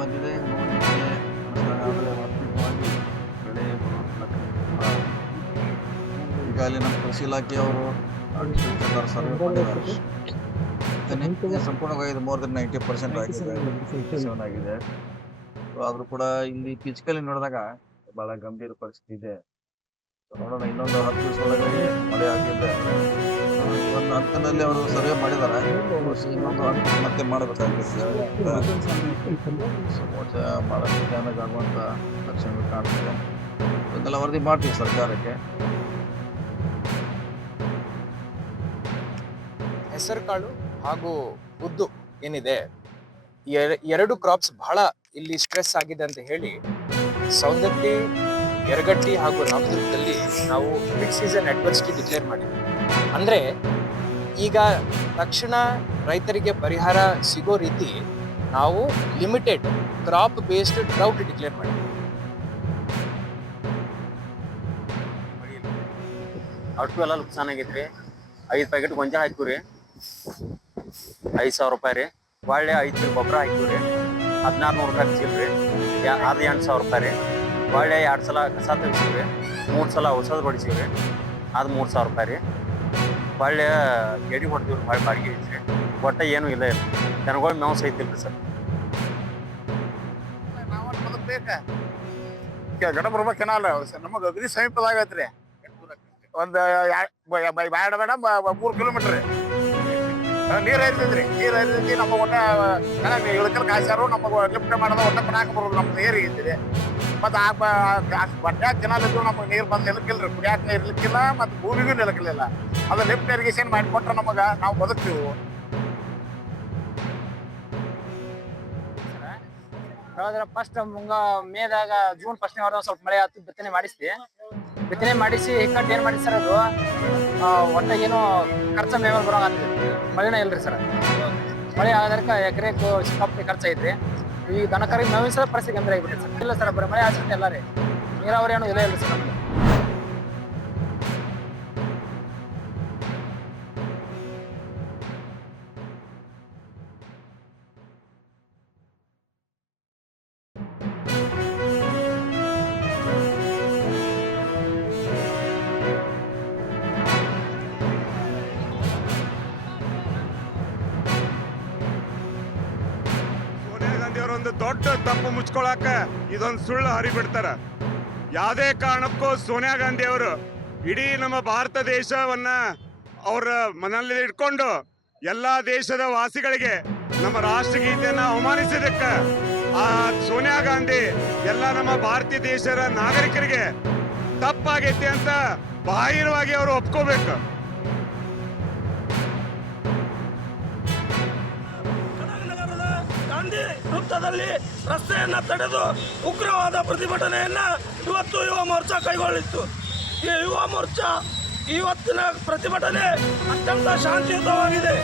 ಬಂದಿದೆ ನೋಡಲಿಕ್ಕೆ ಆದರೆ ವಾಸ್ತವಿಕವಾಗಿ ಬೆಳೆ ಈಗ ಅಲ್ಲಿ ನಮ್ಮ ಕೃಷಿ ಇಲಾಖೆಯವರು ಸರ್ವೆ ಮಾಡಿದ್ದಾರೆ. ಸಂಪೂರ್ಣವಾಗಿ ಮೋರ್ ದನ್ 90% ಆಗಿದೆ. ಆದ್ರೂ ಕೂಡ ಇಲ್ಲಿ ಫಿಸಿಕಲಿ ನೋಡಿದಾಗ ಬಹಳ ಗಂಭೀರ ಪರಿಸ್ಥಿತಿ ಇದೆ. ನೋಡೋಣ, ಇನ್ನೊಂದು 10 ದಿವಸ ಒಳಗಡೆ ಮಳೆ ಆಗಿದ್ರೆ ಒಂದು ಹಂತದಲ್ಲಿ ಅವರು ಸರ್ವೆ ಮಾಡಿದ್ದಾರೆ. ಇನ್ನೊಂದು ಹಂತ ಮತ್ತೆ ಮಾಡಬೇಕಾಗುತ್ತೆ. ಬಹಳಷ್ಟು ಡ್ಯಾಮೇಜ್ ಆಗುವಂತ ಲಕ್ಷಣಗಳು ಕಾಣ್ತಿದೆ. ಇದೆಲ್ಲ ವರದಿ ಮಾಡ್ತೀವಿ ಸರ್ಕಾರಕ್ಕೆ. ಹೆಸರುಕಾಳು ಹಾಗೂ ಉದ್ದು ಏನಿದೆ, ಎರಡು ಕ್ರಾಪ್ಸ್ ಬಹಳ ಇಲ್ಲಿ ಸ್ಟ್ರೆಸ್ ಆಗಿದೆ ಅಂತ ಹೇಳಿ ಸೌಂದತ್ತಿ, ಯರಗಟ್ಟಿ ಹಾಗೂ ರಾಮದುರ್ಗದಲ್ಲಿ ನಾವು ಮಿಡ್ ಸೀಸನ್ ಅಡ್ವರ್ಸಿಟಿ ಡಿಕ್ಲೇರ್ ಮಾಡಿದ್ವಿ. ಅಂದ್ರೆ ಈಗ ತಕ್ಷಣ ರೈತರಿಗೆ ಪರಿಹಾರ ಸಿಗೋ ರೀತಿ ನಾವು limited crop based drought declare ಮಾಡಿದ್ವಿ. ಅಷ್ಟು ಎಲ್ಲ ನುಕ್ಸಾನ್ ಆಗೈತ್ರಿ. 5 ಪ್ಯಾಕೆಟ್ ಗೊಂಜಾಳ ಹಾಕಿವ್ರಿ, 5,000 ರೂಪಾಯಿ ರೀ. ಒಳ್ಳೆ 5 ಚೀಲ ಗೊಬ್ಬರ ಹಾಕಿವ್ರಿ, 1,400 ರೂಪಾಯಿ ಚೀಲ ರೀ. ಅದು 8,000 ರೂಪಾಯಿ ರೀ. ಒಳ್ಳೆ 2 ಸಲ ಕಸ ತೆಗಿಸಿವ್ರಿ, 3 ಸಲ ಔಷಧ ಬಡಿಸಿವ್ರಿ, ಅದು 3,000 ರೂಪಾಯಿ ರೀ. ಒಳ್ಳೆ ಎಡಿ ಹೊಡೆದಿವ್ರಿ, ಭಾಳ ಬಾಡಿಗೆ ಐತ್ರಿ. ಒಟ್ಟ ಏನೂ ಇಲ್ಲ ಜನಗಳು ಮೇವು ಸಹಿತಿಲ್ರಿ ಸರ್. ಗಡಬರ್ಮ ಕೆನಾಲ್ ನಮಗೆ ಅಗದಿ ಸಮೀಪದಾಗೈತ್ರಿ. ಒಂದು 3 ಕಿಲೋಮೀಟರ್ ನೀರು ಹರಿತೈತ್ರಿ. ನೀರು ಹರಿತೈತಿ. ನಮ್ಮ ಒಟ್ಟ ಇಳಕಲ್ ಕಾಯ್ಸಾರು ನಮಗೆ ಲಿಫ್ಟ್ ಮಾಡೋದು ಒಟ್ಟ ಪಣಾಕ ಬರೋದು ನಮ್ಮ ನೀರು ಐತಿರಿ. ಮತ್ತು ಬಟ್ಟ್ಯಾಗ ಕೆನಾಲ್ ಇದ್ರು ನಮಗೆ ನೀರು ಬಂದು ನಿಲ್ಲಕ್ಕಿಲ್ರಿ. ಕುಡಿಯಾಕ ನೀರು ಇರ್ಲಿಕ್ಕಿಲ್ಲ, ಮತ್ತು ಭೂಮಿಗೂ ನಿಲ್ಲಕ್ಕಿಲ್ಲ. ಅದು ಲಿಫ್ಟ್ ಇರಿಗೇಷನ್ ಮಾಡಿಕೊಟ್ರೆ ನಮಗೆ ನಾವು ಬದುಕ್ತೀವಿ. ಫಸ್ಟ್ ಮೇದಾಗ ಜೂನ್ 1ನೇ ವಾರ ಸ್ವಲ್ಪ ಮಳೆ ಆಯ್ತು, ಬಿತ್ತನೆ ಮಾಡಿಸಿ ಹಿಕ್ಕಟ್ಟು ಏನ್ ಮಾಡಿ ಸರ್, ಅದು ಒಟ್ಟ ಏನೋ ಖರ್ಚ ಮೇವಲ್ ಬರೋ ಆಗ್ತದೆ. ಮಳೆನ ಇಲ್ರಿ ಸರ್. ಮಳೆ ಆದಕ್ಕೆ ಎಕರೆಗೆ ಸಿಕ್ಕಾಪಟ್ಟೆ ಖರ್ಚಾಯ್ತ್ರಿ. ಈ ದನಕರಿಗೆ ಮೇವಿನ ಸಲ ಪರಿಸ್ಥಿತಿ ಗಂಭೀರ ಆಗಿಬಿಟ್ಟೆ ಸರ್. ಇಲ್ಲ ಸರ್, ಬರೀ ಮಳೆ ಆಗುತ್ತೆ ಎಲ್ಲ ರೀ. ನೀರಾವರಿ ಏನೋ ಇಲ್ಲ ಸರ್ ನಮ್ಗೆ. ಒಂದು ದೊಡ್ಡ ತಪ್ಪು ಮುಚ್ಕೊಳಕ ಇದೊಂದು ಸುಳ್ಳು ಹರಿಬಿಡ್ತಾರ. ಯಾವುದೇ ಕಾರಣಕ್ಕೂ ಸೋನಿಯಾ ಗಾಂಧಿ ಅವರು ಇಡೀ ನಮ್ಮ ಭಾರತ ದೇಶವನ್ನ ಅವರ ಮನೆಯಲ್ಲಿ ಇಟ್ಕೊಂಡು ಎಲ್ಲಾ ದೇಶದ ವಾಸಿಗಳಿಗೆ ನಮ್ಮ ರಾಷ್ಟ್ರಗೀತೆಯನ್ನ ಅವಮಾನಿಸಿದಕ್ಕ ಆ ಸೋನಿಯಾ ಗಾಂಧಿ ಎಲ್ಲ ನಮ್ಮ ಭಾರತೀಯ ದೇಶದ ನಾಗರಿಕರಿಗೆ ತಪ್ಪಾಗೈತಿ ಅಂತ ಬಾಹಿರವಾಗಿ ಅವರು ಒಪ್ಕೋಬೇಕು. ಗಾಂಧಿ ವೃತ್ತದಲ್ಲಿ ರಸ್ತೆಯನ್ನ ತಡೆದು ಉಗ್ರವಾದ ಪ್ರತಿಭಟನೆಯನ್ನ ಇವತ್ತು ಯುವ ಮೋರ್ಚಾ ಕೈಗೊಳ್ಳಿತ್ತು. ಈ ಯುವ ಮೋರ್ಚಾ ಇವತ್ತಿನ ಪ್ರತಿಭಟನೆ ಅತ್ಯಂತ ಶಾಂತಿಯುತವಾಗಿದೆ